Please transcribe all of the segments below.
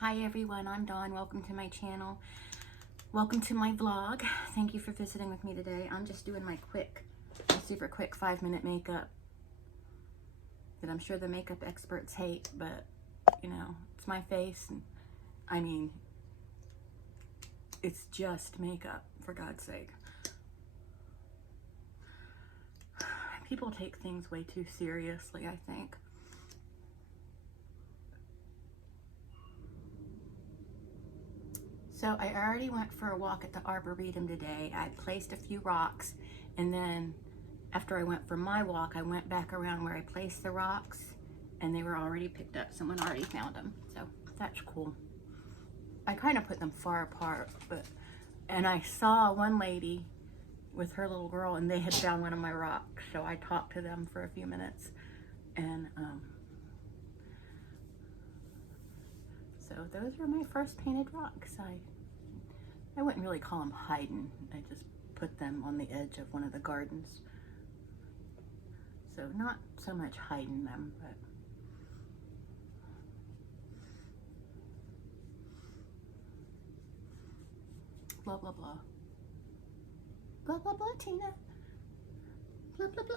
Hi everyone, I'm Dawn. Welcome to my channel. Welcome to my vlog. Thank you for visiting with me today. I'm just doing my super quick 5-minute makeup that I'm sure the makeup experts hate, but you know, it's my face and I mean, it's just makeup, for God's sake. People take things way too seriously, I think. So I already went for a walk at the Arboretum today. I placed a few rocks, and then after I went for my walk, I went back around where I placed the rocks, and they were already picked up. Someone already found them, so that's cool. I kind of put them far apart, and I saw one lady with her little girl, and they had found one of my rocks, so I talked to them for a few minutes, and so those are my first painted rocks. I wouldn't really call them hiding. I just put them on the edge of one of the gardens. So not so much hiding them, but blah, blah, blah. Blah, blah, blah, Tina. Blah, blah, blah.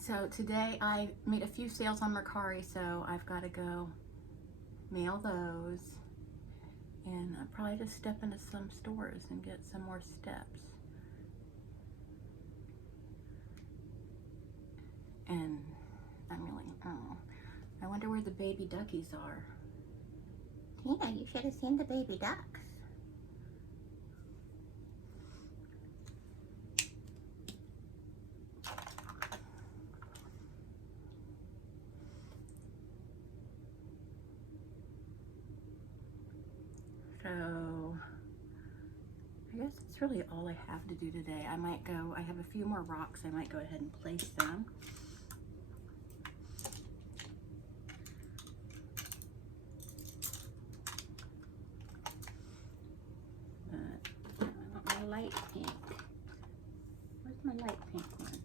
So today I made a few sales on Mercari, so I've got to go mail those and probably just step into some stores and get some more steps. And I'm really, I wonder where the baby duckies are. Tina, you should have seen the baby ducks. So I guess that's really all I have to do today. I have a few more rocks. I might go ahead and place them. But I want my light pink. Where's my light pink one?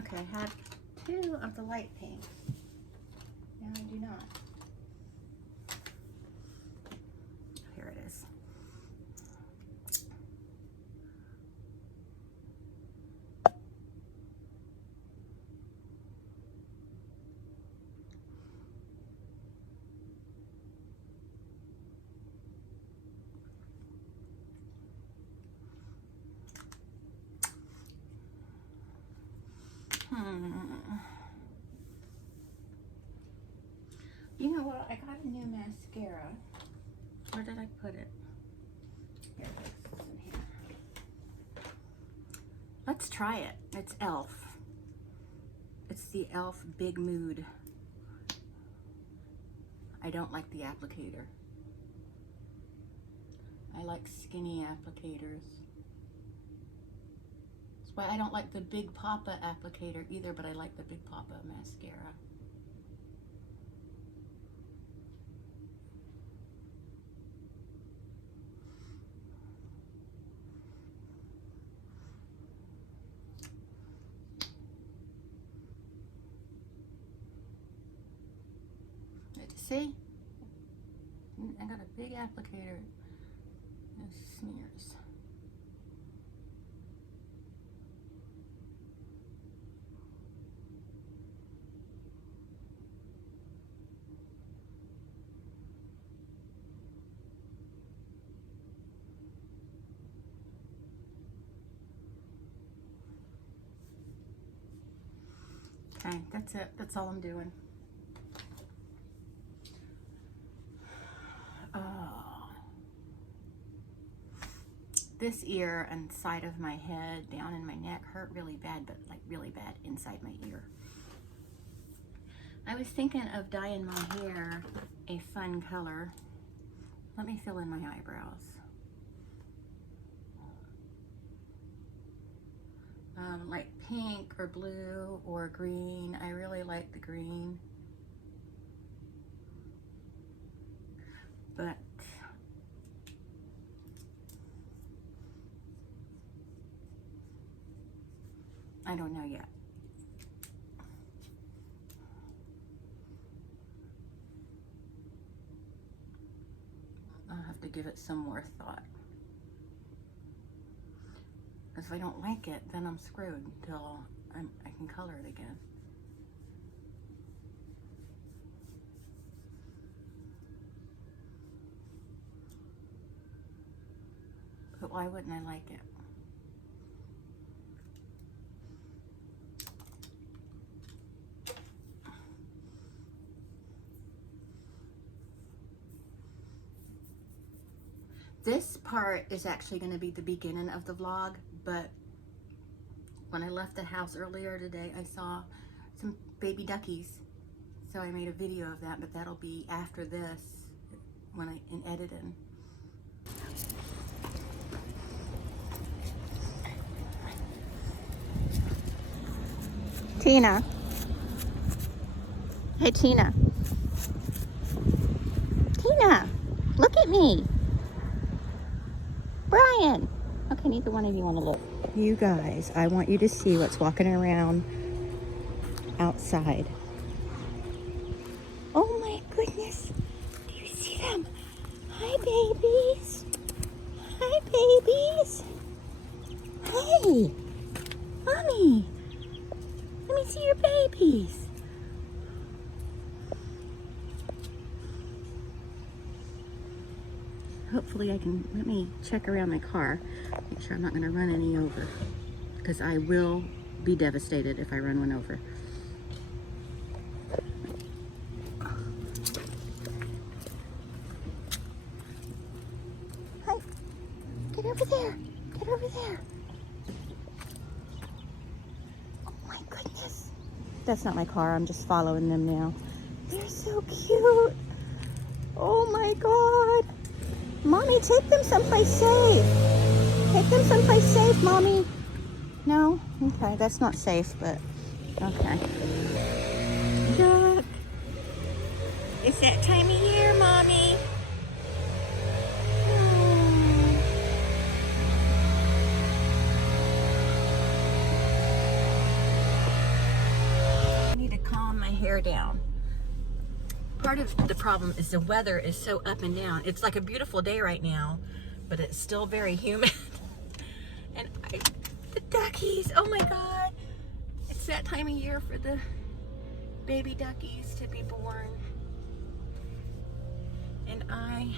Okay, I have 2 of the light pink. No, I do not. Here it is. You know what? I got a new mascara. Where did I put it? Here it is. It's in here. Let's try it. It's e.l.f. It's the e.l.f. Big Mood. I don't like the applicator. I like skinny applicators. That's why I don't like the Big Papa applicator either, but I like the Big Papa mascara. See? I got a big applicator. It smears. Okay, that's it. That's all I'm doing. This ear and side of my head down in my neck hurt really bad, but like really bad inside my ear. I was thinking of dyeing my hair a fun color. Let me fill in my eyebrows. Like pink or blue or green. I really like the green. But I don't know yet. to give it some more thought. Because if I don't like it, then I'm screwed until I can color it again. But why wouldn't I like it? This part is actually going to be the beginning of the vlog, but when I left the house earlier today, I saw some baby duckies. So I made a video of that, but that'll be after this when in editing. Tina. Hey, Tina. Tina, look at me. Brian. Okay, neither one of you want to look. You guys, I want you to see what's walking around outside. Oh my goodness. Do you see them? Hi, babies. Hi, babies. Hey, Mommy. Let me see your babies. Hopefully I can, let me check around my car, make sure I'm not going to run any over, because I will be devastated if I run one over. Hi, get over there, get over there. Oh my goodness. That's not my car, I'm just following them now. They're so cute. Oh my God. Mommy, take them someplace safe. Take them someplace safe, Mommy. No? Okay, that's not safe, but okay. Look. It's that time of year, Mommy. I need to calm my hair down. Part of the problem is the weather is so up and down. It's like a beautiful day right now, but it's still very humid. And the duckies, oh my God. It's that time of year for the baby duckies to be born. And I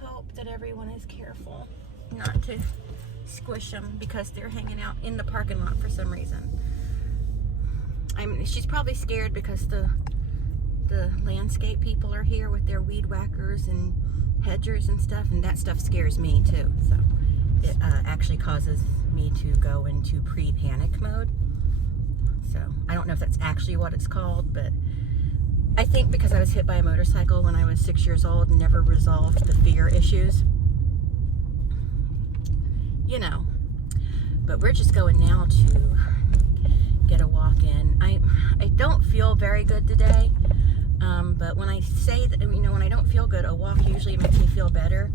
hope that everyone is careful not to squish them because they're hanging out in the parking lot for some reason. She's probably scared because the landscape people are here with their weed whackers and hedgers and stuff, and that stuff scares me too. So it actually causes me to go into pre-panic mode. So I don't know if that's actually what it's called, but I think because I was hit by a motorcycle when I was 6 years old and never resolved the fear issues, you know. But we're just going now to get a walk in. I don't feel very good today. But when I say that, you know, when I don't feel good, a walk usually makes me feel better.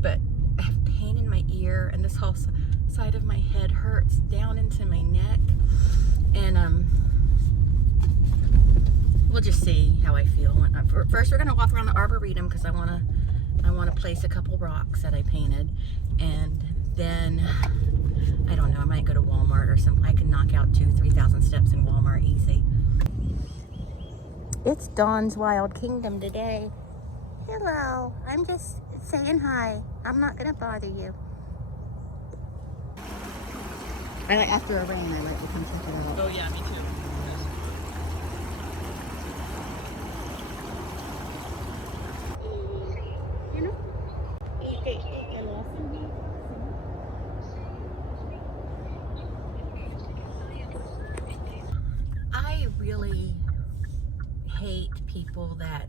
But I have pain in my ear, and this whole side of my head hurts down into my neck. And we'll just see how I feel. First, we're gonna walk around the Arboretum because I wanna place a couple rocks that I painted, and then I don't know. I might go to Walmart or something. I can knock out 2,000-3,000 steps in Walmart easy. It's Dawn's Wild Kingdom today. Hello, I'm just saying hi. I'm not gonna bother you. After a rain, I like to come check it out. Oh yeah, me too. I really hate people that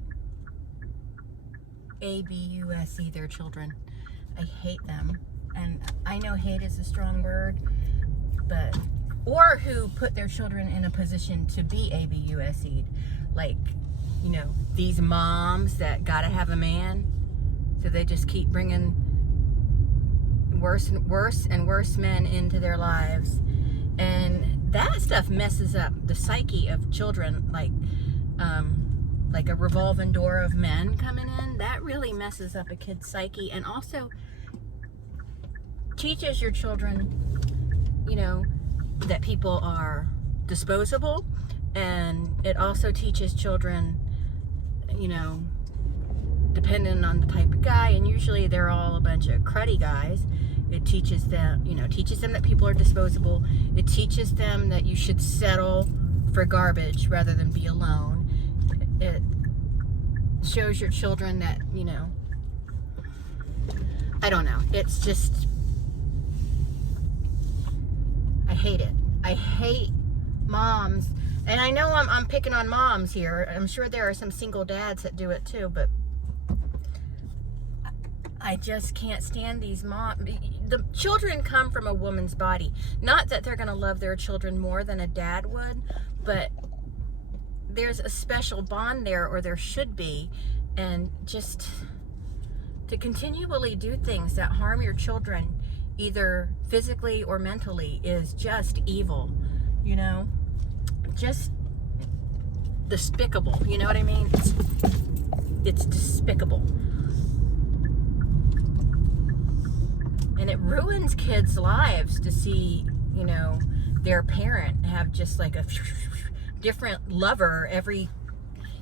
abuse their children. I hate them. And I know hate is a strong word, but, or who put their children in a position to be abused. Like, you know, these moms that gotta have a man, so they just keep bringing worse and worse men into their lives. And that stuff messes up the psyche of children. Like, like a revolving door of men coming in, that really messes up a kid's psyche, and also teaches your children, you know, that people are disposable, and it also teaches children, you know, depending on the type of guy, and usually they're all a bunch of cruddy guys. It teaches them, you know, teaches them that people are disposable. It teaches them that you should settle for garbage rather than be alone. It shows your children that, you know, I don't know. It's just, I hate it. I hate moms. And I know I'm picking on moms here. I'm sure there are some single dads that do it too, but I just can't stand these moms. The children come from a woman's body. Not that they're going to love their children more than a dad would, but there's a special bond there, or there should be. And just to continually do things that harm your children, either physically or mentally, is just evil, you know? Just despicable, you know what I mean? It's despicable. And it ruins kids' lives to see, you know, their parent have just like a different lover every,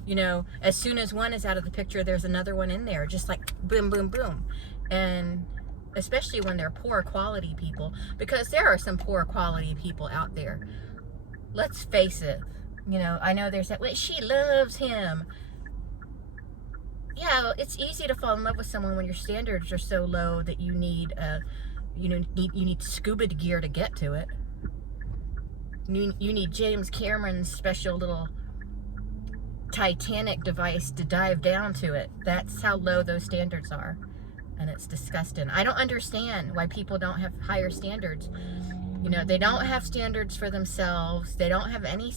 you know, as soon as one is out of the picture, there's another one in there, just like boom, boom, boom. And especially when they're poor quality people, because there are some poor quality people out there. Let's face it, you know, I know there's that, well, she loves him. Yeah, it's easy to fall in love with someone when your standards are so low that you need you need scuba gear to get to it. You need James Cameron's special little Titanic device to dive down to it. That's how low those standards are, and it's disgusting. I don't understand why people don't have higher standards. You know, they don't have standards for themselves. They don't have any,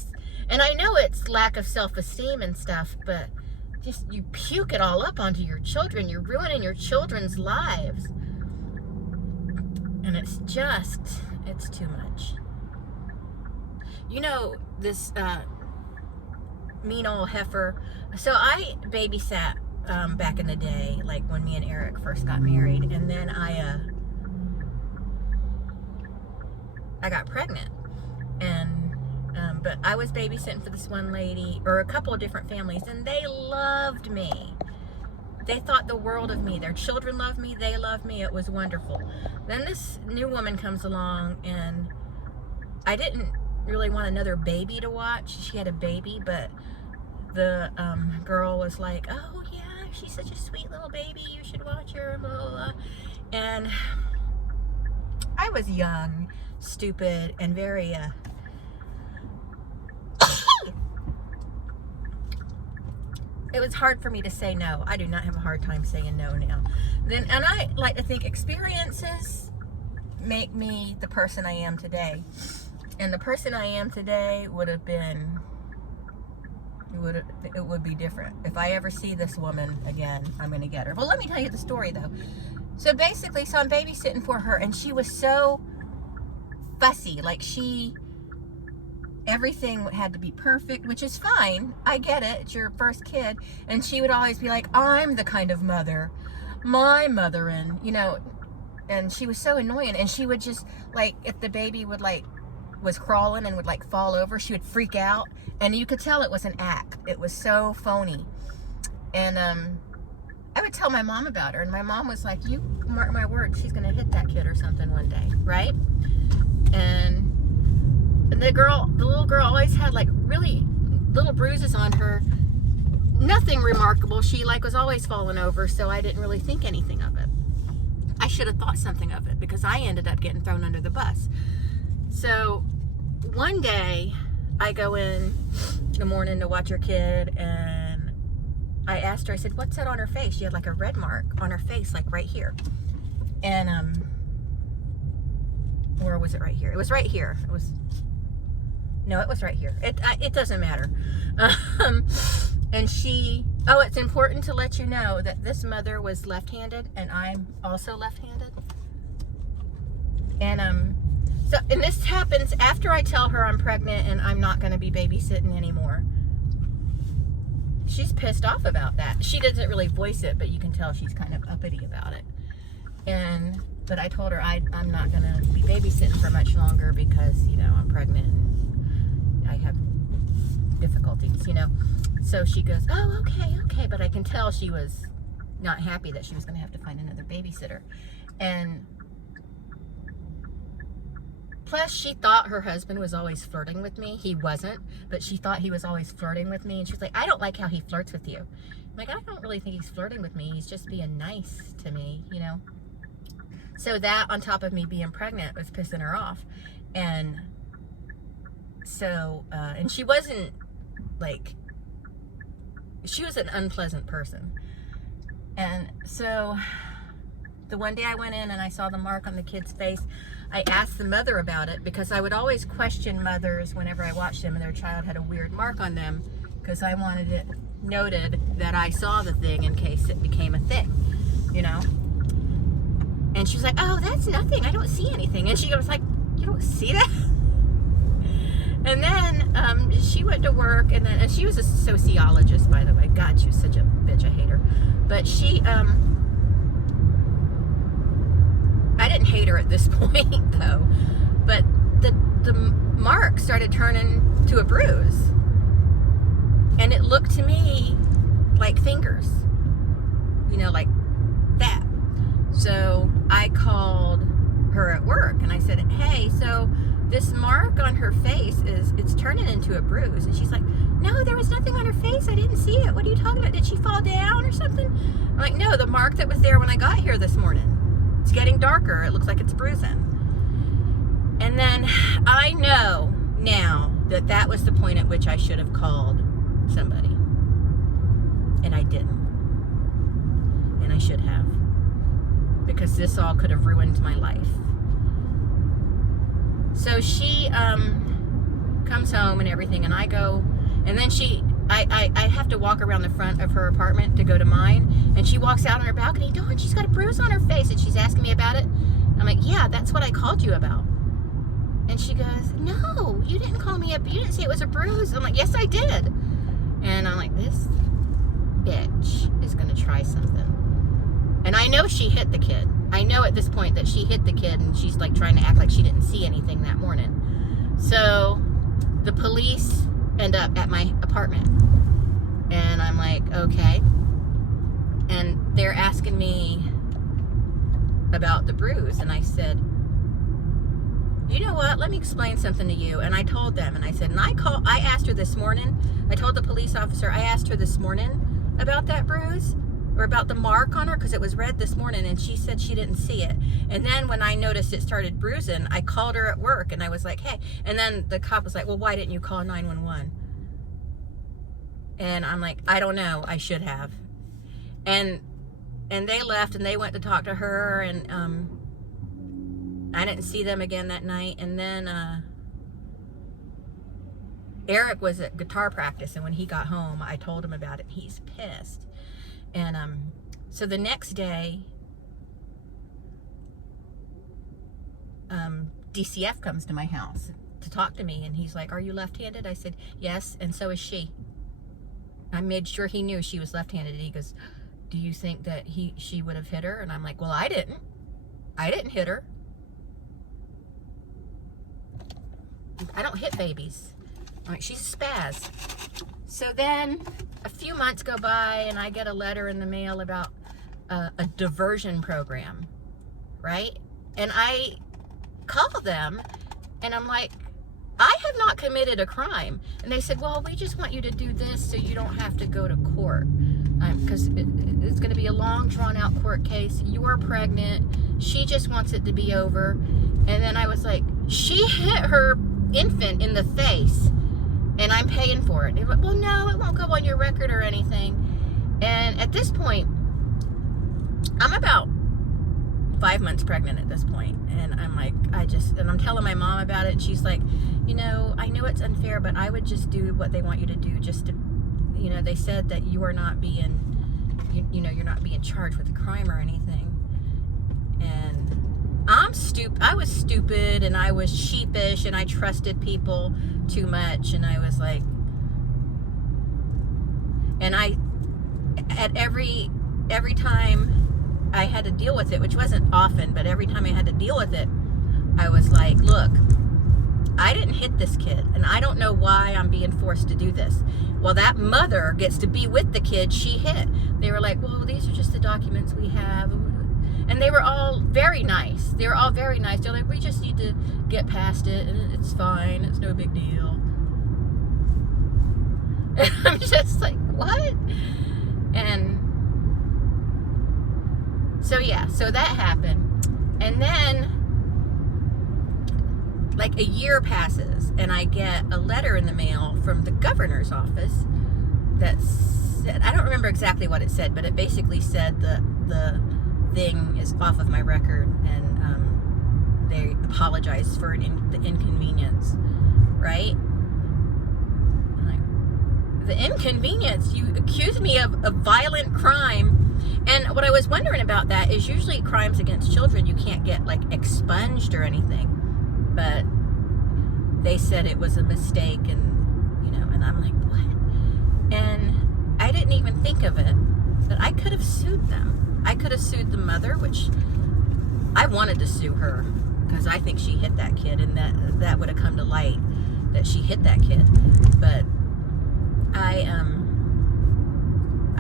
and I know it's lack of self-esteem and stuff, but just, you puke it all up onto your children. You're ruining your children's lives. And it's just, it's too much. You know, this mean old heifer. So I babysat back in the day, like when me and Eric first got married. And then I got pregnant. And but I was babysitting for this one lady, or a couple of different families, and they loved me. They thought the world of me. Their children loved me. They loved me. It was wonderful. Then this new woman comes along, and I didn't really want another baby to watch. She had a baby, but the girl was like, oh yeah, she's such a sweet little baby. You should watch her, blah, blah, blah. And I was young, stupid, and very it was hard for me to say no. I do not have a hard time saying no now. And I like to think experiences make me the person I am today. And the person I am today would have been, it would be different. If I ever see this woman again, I'm going to get her. Well, let me tell you the story though. So basically, I'm babysitting for her, and she was so fussy. Like everything had to be perfect, which is fine. I get it. It's your first kid. And she would always be like, I'm the kind of mother, my motherin', you know, and she was so annoying. And she would just, like, if the baby would, like, was crawling and would, like, fall over, she would freak out. And you could tell it was an act. It was so phony. And I would tell my mom about her. And my mom was like, you mark my words, she's going to hit that kid or something one day, right? And the little girl always had like really little bruises on her. Nothing remarkable. She like was always falling over, so I didn't really think anything of it. I should have thought something of it, because I ended up getting thrown under the bus. So one day I go in the morning to watch her kid, and I asked her, I said, what's that on her face? She had like a red mark on her face, like right here. And or was it right here? It was right here. It was right here. It doesn't matter. And it's important to let you know that this mother was left-handed, and I'm also left-handed. And and this happens after I tell her I'm pregnant and I'm not going to be babysitting anymore. she's pissed off about that. She doesn't really voice it, but you can tell she's kind of uppity about it. But I told her I'm not going to be babysitting for much longer because, you know, I'm pregnant and I have difficulties, you know. So she goes, oh, okay. But I can tell she was not happy that she was going to have to find another babysitter. And plus, she thought her husband was always flirting with me. He wasn't, but she thought he was always flirting with me. And she's like, I don't like how he flirts with you. I'm like, I don't really think he's flirting with me. He's just being nice to me, you know. So that, on top of me being pregnant, was pissing her off. And so, and she wasn't, like, she was an unpleasant person. And so, the one day I went in and I saw the mark on the kid's face, I asked the mother about it because I would always question mothers whenever I watched them and their child had a weird mark on them, because I wanted it noted that I saw the thing in case it became a thing, you know. And she was like, oh, that's nothing. I don't see anything. And she was like, you don't see that? And then she went to work, and she was a sociologist, by the way. God, she was such a bitch. I hate her. But she, I didn't hate her at this point, though. But the mark started turning to a bruise. And it looked to me like fingers. You know, like that. So I called her at work and I said, hey, so this mark on her face it's turning into a bruise. And she's like, no, there was nothing on her face. I didn't see it. What are you talking about? Did she fall down or something? I'm like, no, the mark that was there when I got here this morning. It's getting darker. It looks like it's bruising. And then I know now that was the point at which I should have called somebody. And I didn't. And I should have. Because this all could have ruined my life. So she comes home and everything, and I go, and then I have to walk around the front of her apartment to go to mine, and she walks out on her balcony, Dawn, she's got a bruise on her face, and she's asking me about it. I'm like, yeah, that's what I called you about. And she goes, no, you didn't call me up, you didn't say it was a bruise. I'm like, yes, I did. And I'm like, this bitch is gonna try something. And I know she hit the kid. I know at this point that she hit the kid, and she's like trying to act like she didn't see anything that morning. So the police end up at my apartment. And I'm like, okay. And they're asking me about the bruise. And I said, you know what? Let me explain something to you. And I told them, and I said, and I asked her this morning, I told the police officer, I asked her this morning about that bruise, or about the mark on her, because it was red this morning, and she said she didn't see it. And then when I noticed it started bruising, I called her at work, and I was like, hey. And then the cop was like, well, why didn't you call 911? And I'm like, I don't know. I should have. And they left, and they went to talk to her, and I didn't see them again that night. And then Eric was at guitar practice, and when he got home, I told him about it. He's pissed. And so the next day, DCF comes to my house to talk to me, and he's like, are you left-handed? I said, yes, and so is she. I made sure he knew she was left-handed. He goes, do you think that she would have hit her? And I'm like, well, I didn't hit her. I don't hit babies. I'm like, she's a spaz. So then a few months go by, and I get a letter in the mail about a diversion program, right? And I call them, and I'm like, I have not committed a crime. And they said, well, we just want you to do this so you don't have to go to court. Because it's going to be a long, drawn-out court case. You're pregnant. She just wants it to be over. And then I was like, she hit her infant in the face, and I'm paying for it. They went, well, no, it won't go on your record or anything. And at this point, I'm about 5 months pregnant at this point. And I'm like, and I'm telling my mom about it. And she's like, you know, I know it's unfair, but I would just do what they want you to do, just to, you know, they said that you are not being, you know, you're not being charged with a crime or anything. And I was stupid, and I was sheepish, and I trusted people too much, and I was like, And at every time I had to deal with it, which wasn't often, but every time I had to deal with it, I was like, look, I didn't hit this kid, and I don't know why I'm being forced to do this. Well, that mother gets to be with the kid she hit. They were like, well, these are just the documents we have. And they were all very nice. They were all very nice. They're like, we just need to get past it, and it's fine. It's no big deal. And I'm just like, what? And so, yeah, so that happened. And then, like, a year passes, and I get a letter in the mail from the governor's office that said, I don't remember exactly what it said, but it basically said the thing is off of my record, and they apologize for the inconvenience, right? I'm like, the inconvenience? You accuse me of a violent crime. And what I was wondering about that is usually crimes against children, you can't get, like, expunged or anything. But they said it was a mistake, and, you know, and I'm like, what? And I didn't even think of it, but I could have sued them. I could have sued the mother, which I wanted to sue her because I think she hit that kid, and that would have come to light that she hit that kid. But I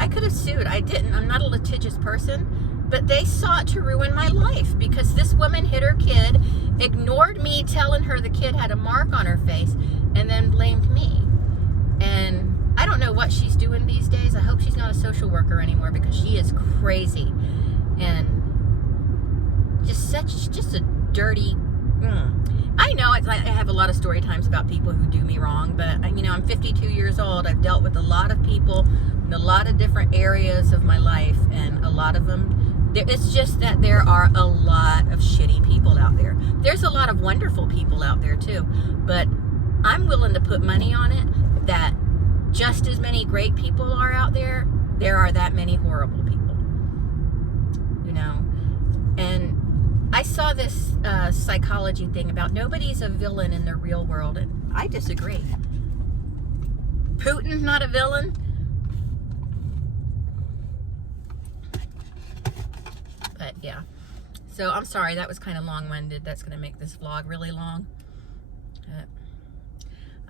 could have sued. I didn't. I'm not a litigious person, but they sought to ruin my life because this woman hit her kid, ignored me telling her the kid had a mark on her face, and then blamed me. And I don't know what she's doing these days. I hope she's not a social worker anymore because she is crazy and just a dirty. I know it's like I have a lot of story times about people who do me wrong, but you know, I'm 52 years old. I've dealt with a lot of people in a lot of different areas of my life, and a lot of them, it's just that there are a lot of shitty people out there. There's a lot of wonderful people out there too, but I'm willing to put money on it that just as many great people are out there, there are that many horrible people, you know. And I saw this psychology thing about nobody's a villain in the real world, and I disagree. Putin's not a villain. But yeah, so I'm sorry, that was kind of long-winded. That's going to make this vlog really long.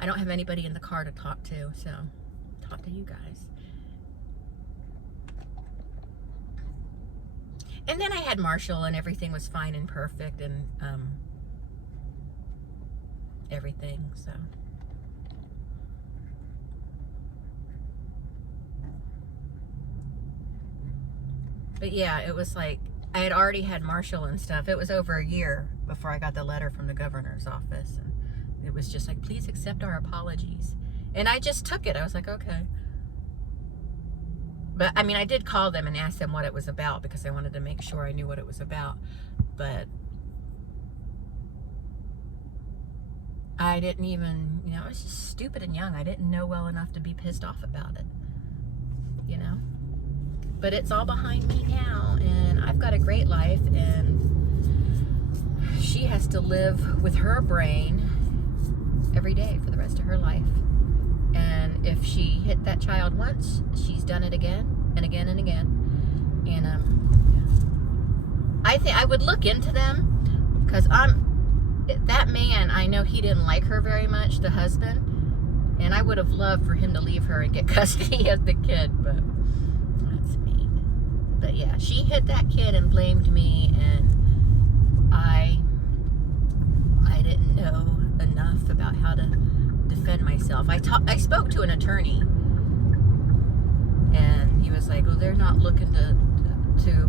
I don't have anybody in the car to talk to, so talk to you guys. And then I had Marshall, and everything was fine and perfect, and everything, so. But yeah, it was like, I had already had Marshall and stuff. It was over a year before I got the letter from the governor's office, and it was just like, please accept our apologies. And I just took it. I was like, okay. But, I mean, I did call them and ask them what it was about because I wanted to make sure I knew what it was about. But I didn't even, you know, I was just stupid and young. I didn't know well enough to be pissed off about it, you know. But it's all behind me now, and I've got a great life, and she has to live with her brain every day for the rest of her life. And if she hit that child once, she's done it again and again and again. And I think I would look into them, because that man, I know he didn't like her very much, the husband, and I would have loved for him to leave her and get custody of the kid, but that's mean. But yeah, she hit that kid and blamed me, and I didn't know enough about how to defend myself. I spoke to an attorney, and he was like, well, they're not looking to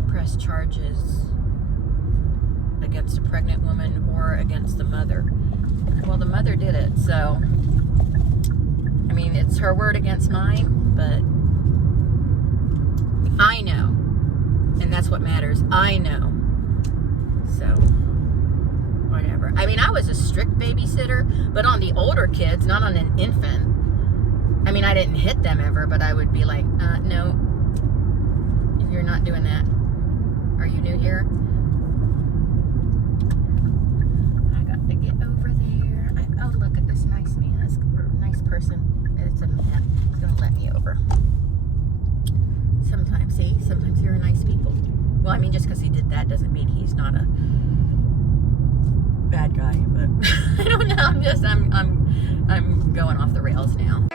press charges against a pregnant woman or against the mother. Well, the mother did it, so I mean, it's her word against mine, but I know, and that's what matters. I know. So whatever. I mean, I was a strict babysitter, but on the older kids, not on an infant. I mean, I didn't hit them ever, but I would be like, no, you're not doing that. Are you new here? I got to get over there. Oh, look at this nice man. This nice person. It's a man. He's going to let me over. See, sometimes there are nice people. Well, I mean, just because he did that doesn't mean he's not a bad guy, but I don't know. I'm going off the rails now.